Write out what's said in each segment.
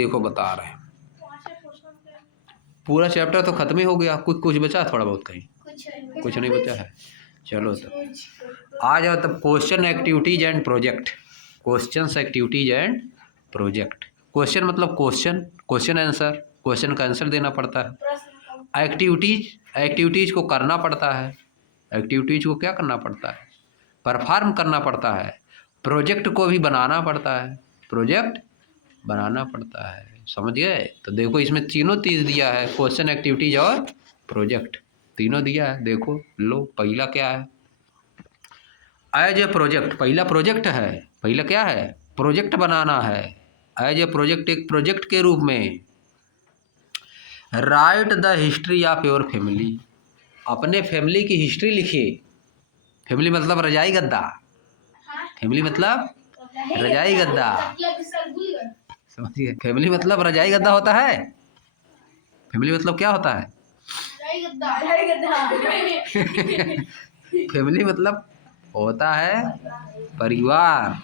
देखो बता रहे हैं, पूरा चैप्टर तो खत्म ही हो गया, कुछ कुछ बचा थोड़ा बहुत, कहीं कुछ नहीं बचा है। चलो तब आ जाओ तब question activities and project. Question activities and project. Question मतलब क्वेश्चन, क्वेश्चन आंसर, क्वेश्चन का आंसर देना पड़ता है। एक्टिविटीज, एक्टिविटीज को करना पड़ता है, एक्टिविटीज को क्या करना पड़ता है, परफॉर्म करना पड़ता है। प्रोजेक्ट को भी बनाना पड़ता है, प्रोजेक्ट बनाना पड़ता है। समझ गए? तो देखो इसमें तीनों चीज दिया है, क्वेश्चन, एक्टिविटीज और प्रोजेक्ट, तीनों दिया है। देखो लो, पहला क्या है, एज ए प्रोजेक्ट, पहला प्रोजेक्ट है। पहला क्या है, प्रोजेक्ट बनाना है। एज ए प्रोजेक्ट, एक प्रोजेक्ट के रूप में। Right the history of your family, अपने फैमिली की हिस्ट्री लिखिए। फैमिली मतलब रजाई गद्दा, फैमिली मतलब रजाई गद्दा, समझिए? फैमिली मतलब रजाई गद्दा होता है। फैमिली मतलब क्या होता है, फैमिली मतलब होता है परिवार,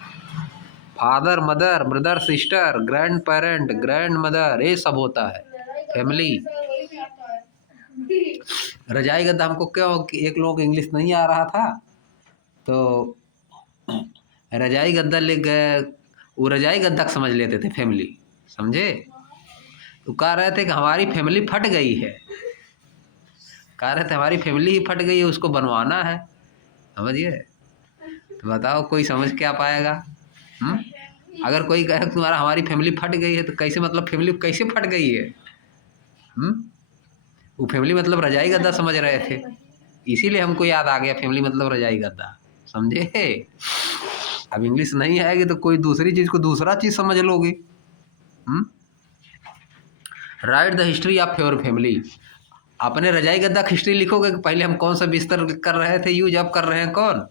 father mother, brother sister, grand parent, grand mother, ये सब होता है फैमिली। रजाई गद्दा हमको क्यों, एक लोगों को इंग्लिश नहीं आ रहा था तो रजाई गद्दा ले गए, वो रजाई गद्दा समझ लेते थे फैमिली, समझे? तो कह रहे थे कि हमारी फैमिली फट गई है, कह रहे थे हमारी फैमिली ही फट गई है, उसको बनवाना है। समझिए? तो बताओ कोई समझ क्या पाएगा? अगर कोई कहे तुम्हारा हमारी फैमिली फट गई है तो कैसे, मतलब फैमिली कैसे फट गई है? वो फैमिली मतलब रजाई गद्दा समझ रहे थे, इसीलिए हमको याद आ गया फैमिली मतलब रजाई गद्दा। समझे? अब इंग्लिश नहीं आएगी तो कोई दूसरी चीज को दूसरा चीज समझ लोगे। Right the history of your family, अपने रजाई गद्दा की हिस्ट्री लिखोगे कि पहले हम कौन सा बिस्तर कर रहे थे यूज, अब कर रहे हैं कौन,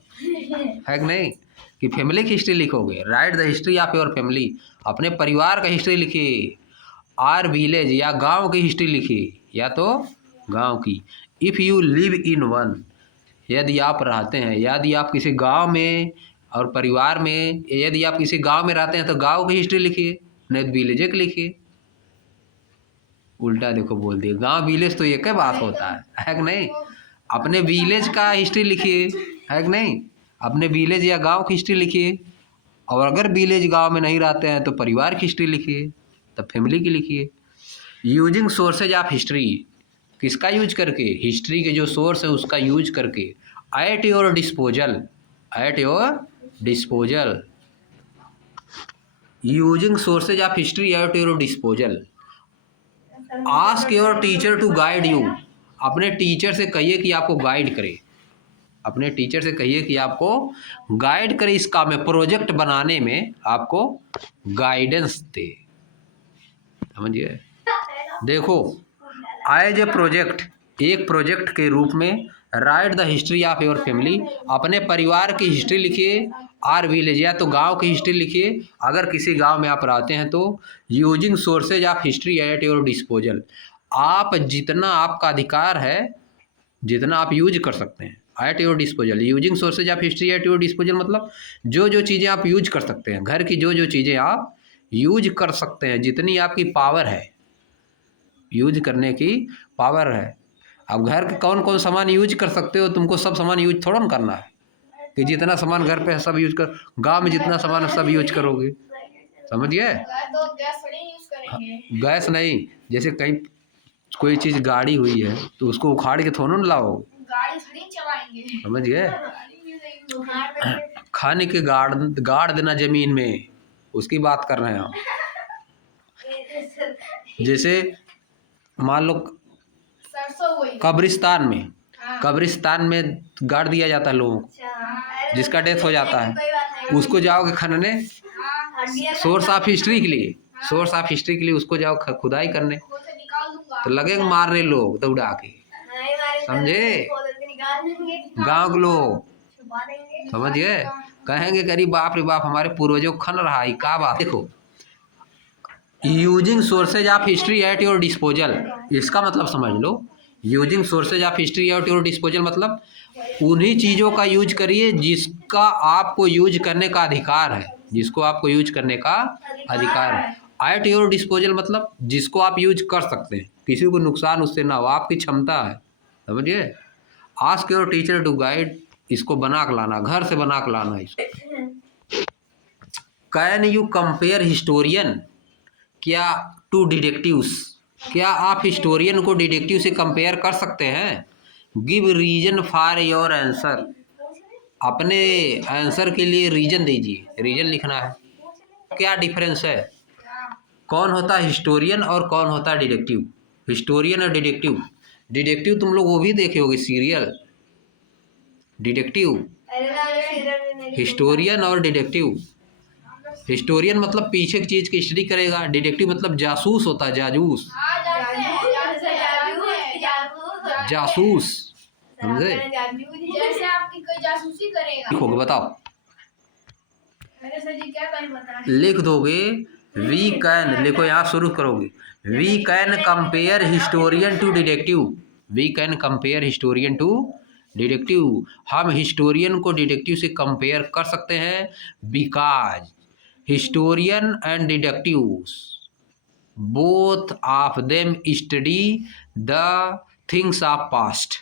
है कि नहीं? कि फैमिली की हिस्ट्री लिखोगे। Right the history of your family, अपने परिवार का हिस्ट्री लिखिए। आर विलेज, या गांव की हिस्ट्री लिखिए, या तो गांव की। If you live in one, यदि आप रहते हैं, यदि आप किसी गांव में और परिवार में, यदि आप किसी गांव में रहते हैं तो गांव की हिस्ट्री लिखिए, नहीं तो विलेज की लिखिए। उल्टा देखो बोल दिए, गांव विलेज तो एक ही बात होता है कि नहीं? अपने विलेज का हिस्ट्री लिखिए, है कि नहीं? अपने विलेज या गांव की हिस्ट्री लिखिए। और अगर विलेज गांव में नहीं रहते हैं तो परिवार की हिस्ट्री लिखिए, तब फैमिली की लिखिए। यूजिंग सोर्सेज ऑफ हिस्ट्री, किसका यूज करके, हिस्ट्री के जो सोर्स है उसका यूज करके। At your disposal, at your disposal, using sources of history at your disposal. Ask your teacher to guide you, अपने टीचर से कहिए कि आपको गाइड करे, अपने टीचर से कहिए कि आपको गाइड करे इस काम में, प्रोजेक्ट बनाने में आपको गाइडेंस दे। समझिए? देखो एज ए प्रोजेक्ट, एक प्रोजेक्ट के रूप में। Right the history of your family, अपने परिवार की हिस्ट्री लिखिए। आर विलेज, या तो गांव की हिस्ट्री लिखिए अगर किसी गांव में आप रहते हैं तो। Using sources of history at your disposal, आप जितना आपका अधिकार है, जितना आप यूज कर सकते हैं। Eight your disposal, using sources of history at your disposal मतलब जो जो चीज़ें आप यूज कर सकते हैं, घर की जो जो चीज़ें आप यूज कर सकते हैं, जितनी आपकी पावर है, यूज करने की पावर है। अब घर के कौन कौन सामान यूज कर सकते हो, तुमको सब सामान यूज थोड़ा ना करना है कि जितना सामान घर पे है सब यूज कर, गांव में जितना सामान है सब यूज करोगे। समझिए? गैस नहीं, जैसे कहीं कोई चीज गाड़ी हुई है तो उसको उखाड़ के थोड़ा ना लाओ, समझ गए? खाने के गाड़ देना जमीन में, उसकी बात कर रहे हैं हम। जैसे मान लो कब्रिस्तान में, कब्रिस्तान में गाड़ दिया जाता है लोगों को, जिसका डेथ हो जाता है, उसको जाओगे खनने, सोर्स ऑफ हिस्ट्री के लिए, सोर्स ऑफ हिस्ट्री के लिए उसको जाओ खुदाई करने, तो लगेंगे मारने लोग दौड़ा के। समझे? गांव के लोग समझ गए, कहेंगे करीब बाप रे बाप हमारे पूर्वजों खन रहा है, क्या बात। देखो using sources of history at your disposal, इसका मतलब समझ लो। Using sources of history at your disposal मतलब उन्हीं चीज़ों का यूज करिए जिसका आपको यूज करने का अधिकार है, जिसको आपको यूज करने का अधिकार है। एट योर डिस्पोजल मतलब जिसको आप यूज कर सकते हैं, किसी को नुकसान उससे ना हो, आपकी क्षमता है, समझिए। Ask your teacher to guide, इसको बना के लाना, घर से बना के लाना इसको। कैन यू कंपेयर हिस्टोरियन क्या टू डिटेक्टिव्स, क्या आप हिस्टोरियन को डिटेक्टिव से कंपेयर कर सकते हैं। Give reason for your answer, अपने आंसर के लिए रीजन दीजिए, रीजन लिखना है। क्या डिफरेंस है, कौन होता है हिस्टोरियन और कौन होता है डिटेक्टिव। हिस्टोरियन और डिटेक्टिव, डिटेक्टिव तुम लोग वो भी देखे होगे सीरियल, डिटेक्टिव। हिस्टोरियन और डिटेक्टिव, हिस्टोरियन मतलब पीछे की चीज की स्टडी करेगा, डिटेक्टिव मतलब जासूस होता है, जासूस, जासूस, समझे। जैसे आपकी कोई जासूसी करेगा। लिखोगे बताओ, अरे सर जी क्या करें बताएं। लिख दोगे वी कैन, देखो यहाँ शुरू करोगे, we can compare historian to detective, we can compare historian to detective, हम हिस्टोरियन को डिटेक्टिव से कंपेयर कर सकते हैं। Because historian and detectives both of them study the things of past,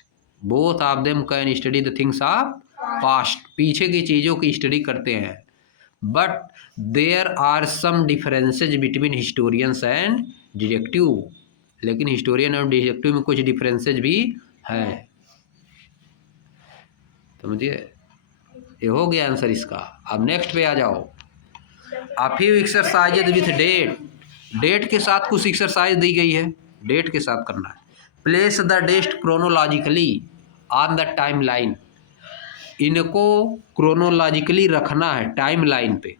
both of them can study the things of past, पीछे की चीज़ों की स्टडी करते हैं। But there are some differences between historians and detective, लेकिन historian और detective में कुछ डिफरेंसेज भी हैं, समझिए। ये हो गया आंसर इसका। अब नेक्स्ट पे आ जाओ। A few exercises with date, date के साथ कुछ एक्सरसाइज दी गई है, डेट के साथ करना है। Place the date chronologically on the time line, इनको क्रोनोलॉजिकली रखना है टाइम लाइन पे,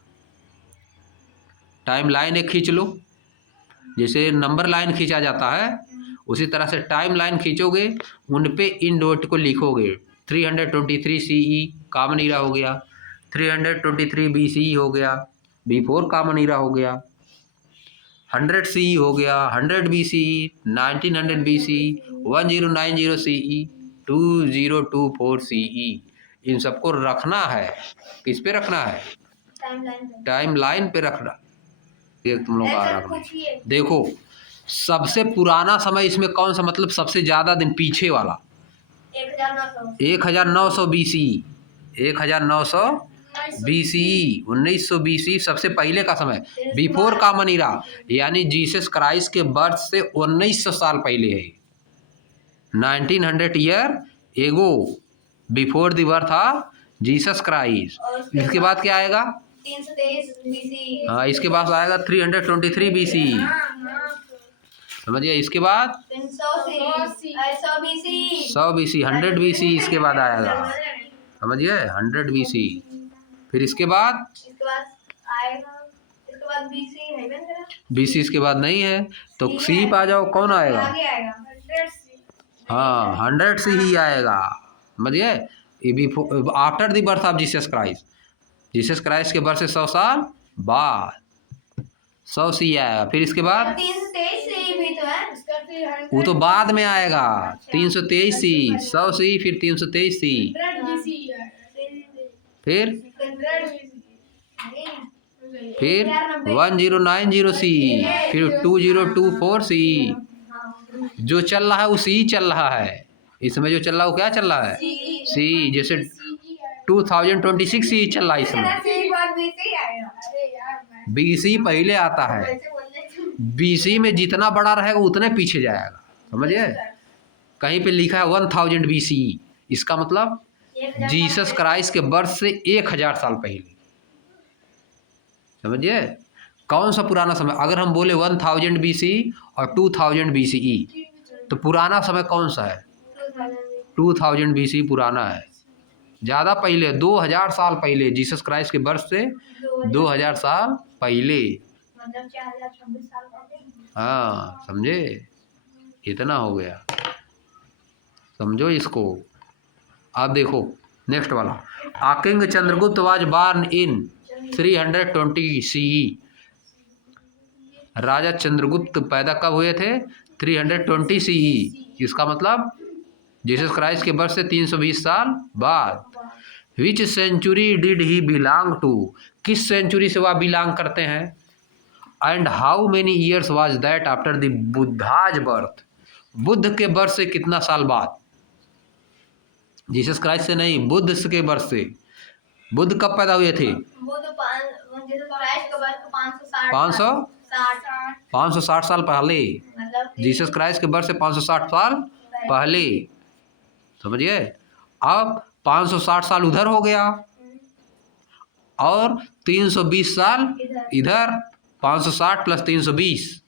टाइम लाइन एक खींच लो, जैसे नंबर लाइन खींचा जाता है उसी तरह से टाइम लाइन खींचोगे, उन पे इन डेट को लिखोगे। 323 CE कॉमन ईरा हो गया, 323 BCE हो गया, बिफोर कॉमन ईरा हो गया, 100 CE हो गया, 100 BCE, 1900 BCE, 1090 CE, 2024 CE, इन सबको रखना है। किस पे रखना है, टाइम लाइन पे रखना। ये तुम लोग आ रहा, देखो सबसे पुराना समय इसमें कौन सा, मतलब सबसे ज्यादा दिन पीछे वाला 1900 BCE, 1900 BCE, 1900 BCE सबसे पहले का समय, बिफोर कॉमन ईरा यानी जीसस क्राइस्ट के बर्थ से 1900 साल पहले है, 1900 year ago before the birth of Jesus Christ. इसके बाद क्या आएगा, 323 BC। हाँ इसके बाद आएगा 323 BCE, समझिए। इसके बाद 100 BC, 100 BC इसके बाद आएगा, समझिए 100 BC। फिर इसके बाद BC इसके बाद नहीं है, तो सी पे आ जाओ, कौन आएगा, हाँ 100 से ही आएगा, समझिए। After the birth of Jesus Christ, Jesus Christ के बर्थ से 100 साल बाद 100 सी आएगा। फिर इसके बाद वो तो बाद में आएगा, 323 सी, 100 सी, फिर 323 सी, फिर 1090 सी, फिर 2024 सी। जो चल रहा है उसी ही चल रहा है, इसमें जो चल रहा है वो क्या चल रहा है, सी, जैसे 2026 सी चल रहा है इसमें। BC पहले आता है, BC में जितना बड़ा रहेगा उतने पीछे जाएगा, समझिए। कहीं पे लिखा है 1000 BC, इसका मतलब जीसस क्राइस्ट के बर्थ से 1000 साल पहले, समझिए। कौन सा पुराना समय, अगर हम बोले 1000 BC और 2000 BCE तो पुराना समय कौन सा है, 2000 BC पुराना है, ज़्यादा पहले 2000 साल पहले, जीसस क्राइस्ट के बर्थ से 2000 साल पहले, मतलब 4026 साल पहले। हाँ समझे, इतना हो गया, समझो इसको। अब देखो नेक्स्ट वाला, king Chandragupta was born in 320 CE, राजा चंद्रगुप्त पैदा कब हुए थे, 320 CE, इसका मतलब जीसस क्राइस्ट के बर्थ से 320 साल बाद। Which century did he belong to, किस सेंचुरी से वह बिलोंग करते हैं। And how many years was that after the Buddha's birth, Buddha के बर्थ से कितना साल बाद, जीसस क्राइस्ट से नहीं, बुद्ध के बर्थ से। बुद्ध कब पैदा हुए थे? बुद्ध जीसस क्राइस्ट के बर्थ 560 560 साल पहले, मतलब जीसस क्राइस्ट के बर्थ से 560 साल पहले, समझिए। अब 560 साल उधर हो गया और 320 साल इधर, 560 प्लस 320,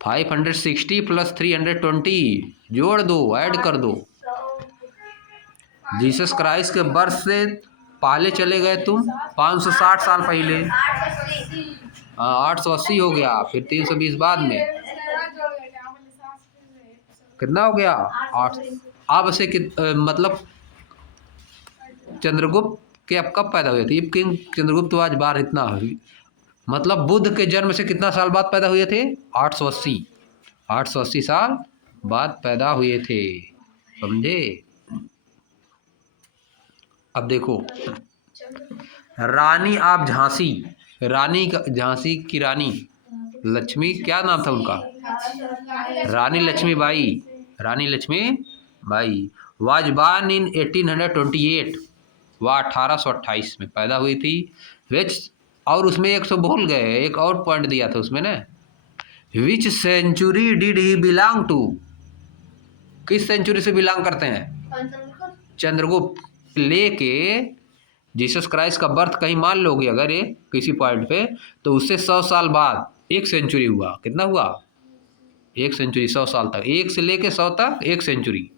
560 प्लस 320, जोड़ दो, ऐड कर दो। जीसस क्राइस्ट के बर्थ से पहले चले गए तुम 560 साल पहले, 880 हो गया, फिर 320 बाद में, कितना हो गया 8। अब से मतलब चंद्रगुप्त के अब कब पैदा हुए थे? ये किंग चंद्रगुप्त आज बार इतना हुई, मतलब बुद्ध के जन्म से कितना साल बाद पैदा हुए थे? 880 साल बाद पैदा हुए थे, समझे। अब देखो, रानी आप झांसी, झांसी की रानी लक्ष्मी, क्या नाम था उनका? रानी लक्ष्मीबाई, रानी लक्ष्मीबाई वाज बॉर्न इन 1828, वह 1828 में पैदा हुई थी। विच, और उसमें एक तो भूल गए, एक और पॉइंट दिया था उसमें ना, which century did he belong to, किस सेंचुरी से बिलोंग करते हैं? चंद्रगुप्त। लेके जीसस क्राइस्ट का बर्थ कहीं मान लोगे अगर ये किसी पॉइंट पे, तो उससे 100 साल बाद एक सेंचुरी हुआ। कितना हुआ? एक सेंचुरी, 100 साल तक, 1 से लेके 100 तक एक सेंचुरी,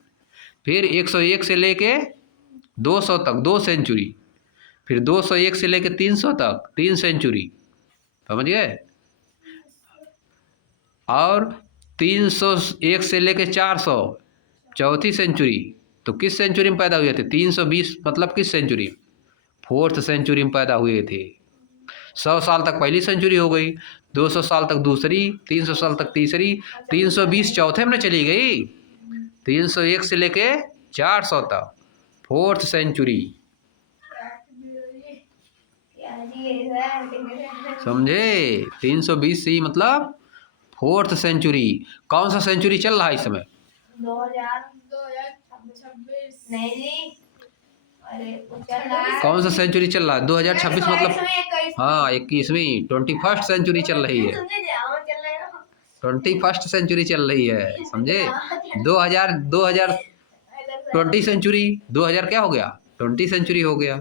फिर 101 से लेके 200 तक 2 सेंचुरी, फिर 201 से लेके 300 तक 3 सेंचुरी, समझ गए। और 301 से लेके 400 चौथी सेंचुरी। तो किस सेंचुरी में पैदा हुए थे? 320 मतलब किस सेंचुरी? 4th सेंचुरी में पैदा हुए थे। 100 साल तक पहली सेंचुरी हो गई, 200 साल तक दूसरी, 300 साल तक तीसरी, 320 चौथे में चली गई, 301 से लेके 400 तक 4th सेंचुरी, समझे। 320 सी मतलब 4th सेंचुरी। कौन सा सेंचुरी चल रहा है इस समय? 2026 नहीं जी, अरे कौन सा सेंचुरी चल रहा है? 2026 मतलब हाँ 21वीं 21st सेंचुरी चल रही है, 21st सेंचुरी चल रही है, समझे। 2020 सेंचुरी, 2000 क्या हो गया? 20 सेंचुरी हो गया,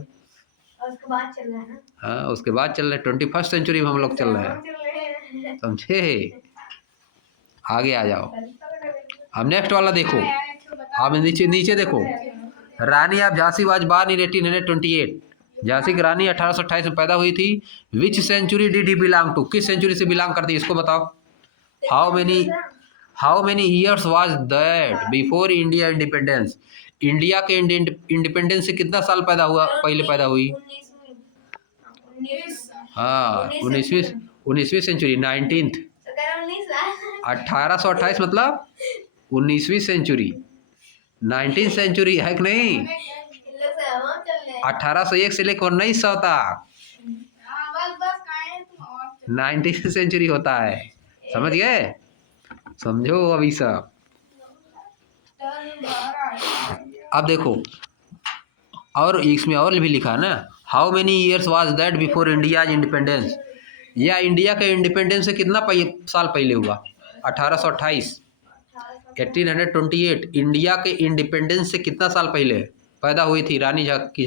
उसके बाद चल रहा है ना। हाँ उसके बाद चल रहे हैं, 21st सेंचुरी में हम लोग चल रहे हैं, समझे। आगे आ जाओ, अब नेक्स्ट वाला देखो, अब नीचे देखो, Rani of Jhansi was born in 1828, Jhansi की रानी 1828 में पैदा हुई थी। Which century did he belong to, किस सेंचुरी से बिलोंग करती है इसको बताओ। How many years was that before India independence, India के इंडिपेंडेंस से कितना साल पहले पैदा हुई? हाँ 19वीं सेंचुरी, 19th, 1828 मतलब 19वीं सेंचुरी, 19th सेंचुरी है कि नहीं। 1801 से लेकर 1900 तक 19th सेंचुरी होता है, समझ गए। समझो अभी सब। अब देखो, और इसमें और भी लिखा है ना, how many years was that before India independence, या इंडिया के इंडिपेंडेंस से कितना साल पहले हुआ? 1828, 1828, इंडिया के इंडिपेंडेंस से कितना साल पहले पैदा हुई थी रानी की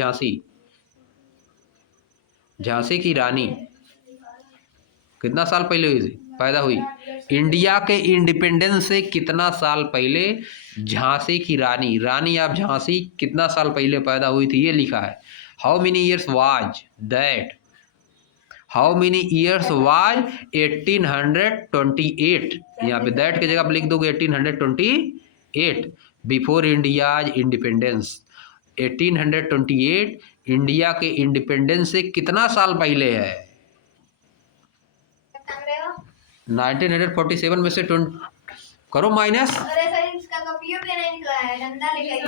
झांसी की रानी, कितना साल पहले हुई थी पैदा हुई? इंडिया के इंडिपेंडेंस से कितना साल पहले झांसी की रानी आप झांसी कितना साल पहले पैदा हुई थी, ये लिखा है। How many years was that, how many years was 1828, यहाँ पे दैट की जगह आप लिख दोगे 1828 बिफोर इंडिया इंडिपेंडेंस। 1828 इंडिया के इंडिपेंडेंस से कितना साल पहले है? 1947 में से 20 करो माइनस। अरे सर इसका कॉपी भी नहीं निकला है, गंदा लिखा है।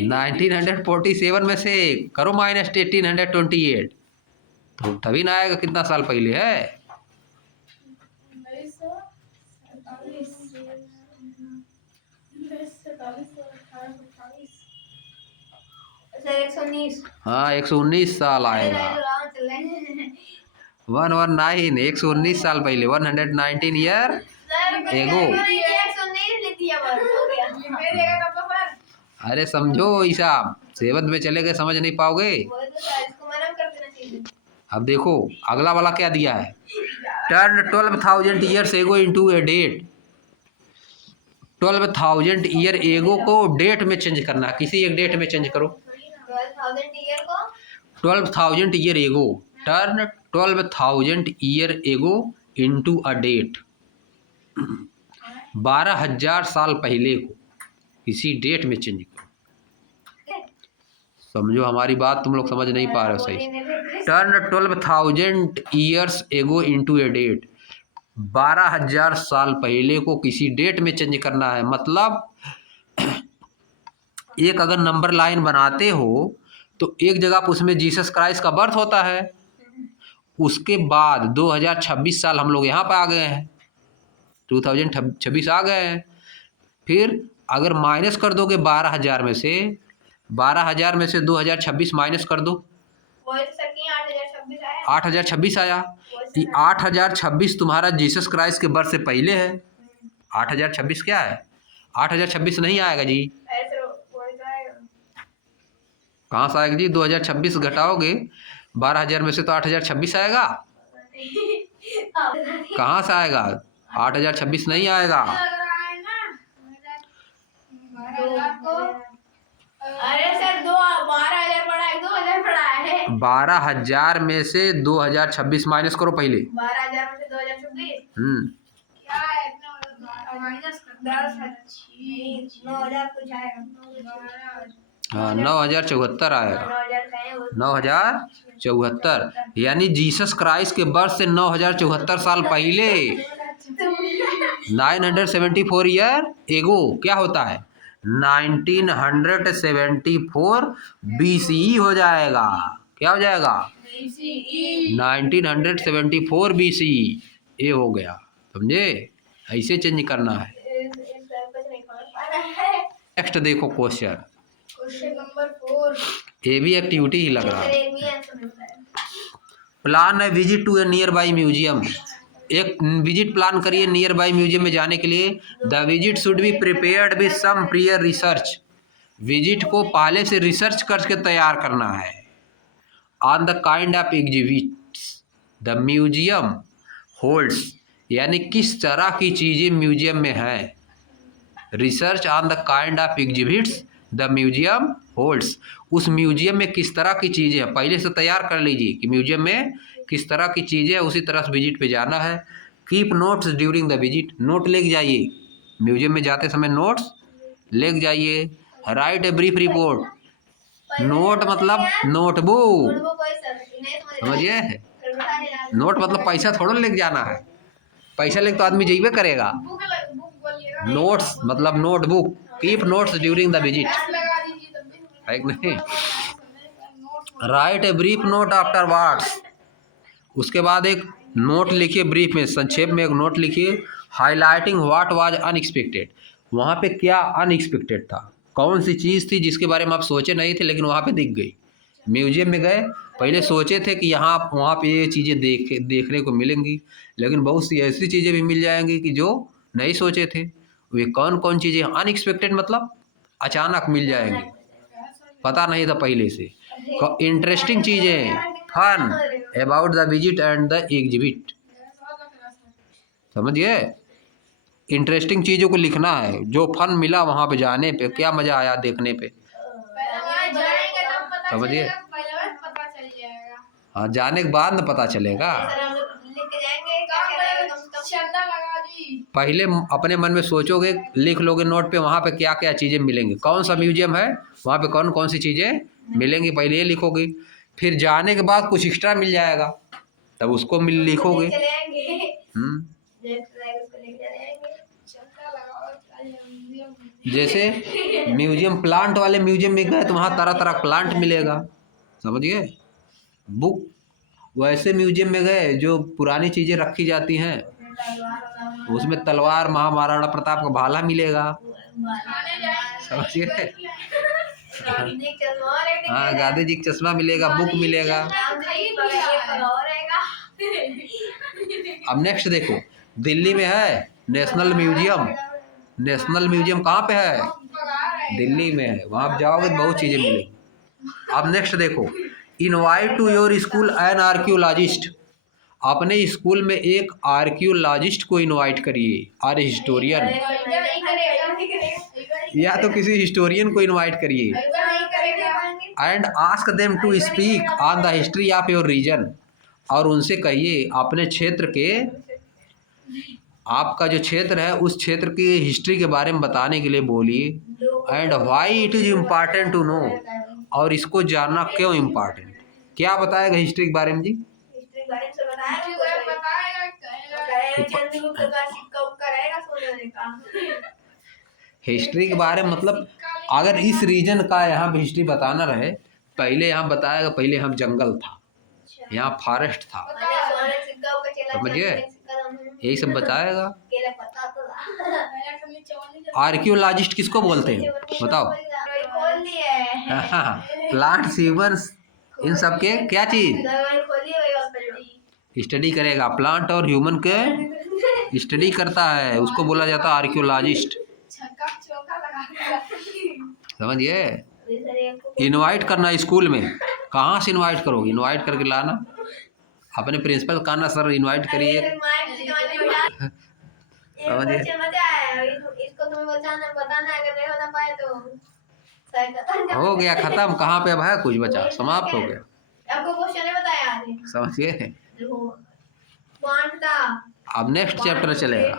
1947 में से करो माइनस 1828, तो तभी ना आएगा कितना साल पहले है। 119। हाँ 119 साल आएगा। 119 119 साल पहले 119 ईयर एगो। अरे समझो हिसाब, सेवंथ में चले गए समझ नहीं पाओगे। अब देखो अगला वाला क्या दिया है, टर्न 12,000 ईयर्स एगो इनटू ए डेट। 12,000 ईयर एगो को डेट में चेंज करना, किसी एक डेट में चेंज करो। 12,000 year ago, turn 12,000 year ago into a date. 12,000 साल पहले को किसी डेट में चेंज करो। समझो हमारी बात, तुम लोग समझ नहीं पा रहे हो सही। टर्न 12,000 ईयर्स एगो इनटू ए डेट, 12,000 साल पहले को किसी डेट में चेंज करना है। मतलब एक अगर नंबर लाइन बनाते हो तो एक जगह पर उसमें जीसस क्राइस्ट का बर्थ होता है, उसके बाद 2026 साल हम लोग यहाँ पे आ गए हैं, 2026 आ गए हैं। फिर अगर माइनस कर दोगे 12,000 में से, 12,000 में से 2026 माइनस कर दो, 8,026 आया। 8,026 तुम्हारा जीसस क्राइस्ट के बर्थ से पहले है। 8,026 क्या है, 8,026 नहीं आएगा जी, कहाँ से आएगा जी। 2026 घटाओगे 12,000 में से तो 8,026 आएगा, कहाँ से आएगा, 8,026 नहीं आएगा। अरे सर 12,000 पड़ा है, 2,000 पड़ा है। 12,000 में से 2026 माइनस करो पहले। 12,000 में से 2026 क्या है, माइनस 9,000 कुछ आएगा। हाँ 9,074 आएगा, 9,074। यानी जीसस क्राइस्ट के बर्थ से 9,074 साल पहले, 974 ईयर एगो क्या होता है, 1974 BCE हो जाएगा। क्या हो जाएगा, 1974 BCE ये हो गया, समझे। ऐसे चेंज करना है। नेक्स्ट देखो क्वेश्चन नंबर 4, ये भी एक्टिविटी ही लग रहा है। प्लान है visit to a nearby museum. एक विजिट प्लान करिए नियर बाई म्यूजियम में जाने के लिए। The visit should be prepared with some prior research. Visit को पहले से रिसर्च करके तैयार करना है। On the kind of exhibits the museum holds, यानी किस तरह की चीज़ें म्यूजियम में हैं। Research on the kind of exhibits the museum holds, उस म्यूजियम में किस तरह की चीज़ें हैं पहले से तैयार कर लीजिए कि म्यूजियम में किस तरह की चीज़ें हैं, उसी तरह से विजिट पे जाना है। Keep notes during the visit, note लेके जाइए, म्यूजियम में जाते समय नोट्स लेके जाइए। Right a brief report, note मतलब नोटबुक, समझिए। नोट मतलब पैसा थोड़ा लेके जाना है, पैसा लेके तो आदमी जेबे करेगा। नोट्स मतलब notebook. Keep notes during the visit, है कि नहीं। Write a brief note afterwards, उसके बाद एक नोट लिखिए ब्रीफ में, संक्षेप में एक नोट लिखिए। हाईलाइटिंग व्हाट वाज अनएक्सपेक्टेड, वहाँ पे क्या अनएक्सपेक्टेड था, कौन सी चीज़ थी जिसके बारे में आप सोचे नहीं थे लेकिन वहाँ पे दिख गई। म्यूजियम में गए, पहले सोचे थे कि यहाँ वहाँ पे ये चीज़ें देखने को मिलेंगी, लेकिन बहुत सी ऐसी चीज़ें भी मिल जाएंगी कि जो नहीं सोचे थे। वे कौन कौन चीज़ें, अनएक्सपेक्टेड मतलब अचानक मिल जाएंगी, पता नहीं था पहले से। इंटरेस्टिंग चीज़ें, fun about the visit and the exhibit, समझिए। इंटरेस्टिंग चीज़ों को लिखना है, जो फन मिला वहाँ पे जाने पे, क्या मज़ा आया देखने पे, समझिए। हाँ जाने के बाद न पता चलेगा। पहले अपने मन में सोचोगे, लिख लोगे नोट पे वहाँ पे क्या क्या चीज़ें मिलेंगी, कौन सा म्यूजियम है वहाँ पे कौन कौन सी चीज़ें मिलेंगी, पहले ये लिखोगे। फिर जाने के बाद कुछ एक्स्ट्रा मिल जाएगा तब उसको लिखोगे। जैसे म्यूजियम, प्लांट वाले म्यूजियम में गए तो वहाँ तरह तरह प्लांट मिलेगा, समझिए। बुक वैसे म्यूजियम में गए जो पुरानी चीजें रखी जाती हैं, उसमें तलवार महाराणा प्रताप का भाला मिलेगा, समझिए। हाँ, गांधी जी का चश्मा मिलेगा, बुक मिलेगा। अब नेक्स्ट देखो, दिल्ली में है नेशनल म्यूजियम। नेशनल म्यूजियम कहाँ पे है? दिल्ली में है। वहाँ आप जाओगे तो बहुत चीजें मिलेगी। अब नेक्स्ट देखो, invite to your school an archaeologist. अपने स्कूल में एक आर्कियोलॉजिस्ट को इनवाइट करिए, आर हिस्टोरियन, या तो किसी हिस्टोरियन को इनवाइट करिए। And ask them to speak on the history of your region. और उनसे कहिए अपने क्षेत्र के, आपका जो क्षेत्र है उस क्षेत्र की हिस्ट्री के बारे में बताने के लिए बोलिए। And why it is important to know. और इसको जानना क्यों इम्पॉर्टेंट। क्या बताएगा हिस्ट्री के बारे में जी? हिस्ट्री के बारे में मतलब अगर इस रीजन का यहाँ पे हिस्ट्री बताना रहे, पहले यहाँ बताएगा, पहले यहाँ जंगल था, यहाँ फॉरेस्ट था, समझिए, यही सब बताएगा। आर्कियोलॉजिस्ट किसको बोलते हैं बताओ? प्लांट्स, ह्यूमन्स, इन सब के क्या चीज स्टडी करेगा। प्लांट और ह्यूमन के स्टडी करता है, उसको बोला जाता है आर्कियोलॉजिस्ट, समझिए। इनवाइट करना स्कूल में, कहाँ से इनवाइट करोगे? इनवाइट करके लाना, अपने प्रिंसिपल का ना सर इनवाइट करिए, समझिए। हो गया खत्म, कहाँ पे अब है कुछ बचा? समाप्त हो गया, आपको क्वेश्चन बताया, समझिए। अब नेक्स्ट चैप्टर चलेगा।